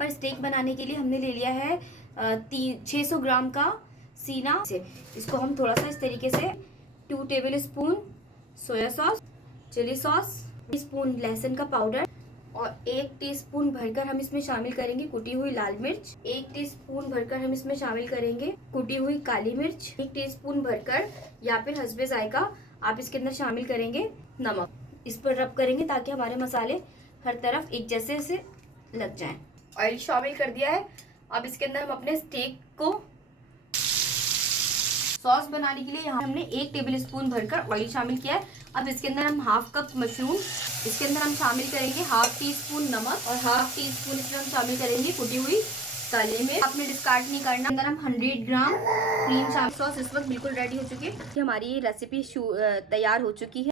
पर स्टेक बनाने के लिए हमने ले लिया है 600 ग्राम का सीना। इसको हम थोड़ा सा इस तरीके से 2 tablespoon soya sauce, chilli sauce, teaspoon लहसुन का पाउडर और 1 टीस्पून भरकर हम इसमें शामिल करेंगे कुटी हुई लाल मिर्च। 1 टीस्पून भरकर हम इसमें शामिल करेंगे कुटी हुई काली मिर्च। 1 टीस्पून भरकर या फिर हस्बे जायका आप इसके अंदर शामिल करेंगे नमक। इस पर रब करेंगे ताकि हमारे मसाले हर तरफ एक जैसे से लग जाएं। ऑयल शामिल कर दिया है। अब इसके अंदर हम अपने स्टेक को सॉस बनाने के लिए यहाँ हमने 1 टेबल स्पून भरकर ऑयल शामिल किया है। अब इसके अंदर हम हाफ कप मशरूम, इसके अंदर हम शामिल करेंगे हाफ टी स्पून नमक और हाफ टी स्पून इसमें हम शामिल करेंगे कुटी हुई काली मिर्च। आपने डिस्कार्ड नहीं करना। अंदर हम 100 ग्राम क्रीम शामिल। सॉस इस वक्त बिल्कुल रेडी हो चुकी है। हमारी ये रेसिपी तैयार हो चुकी है।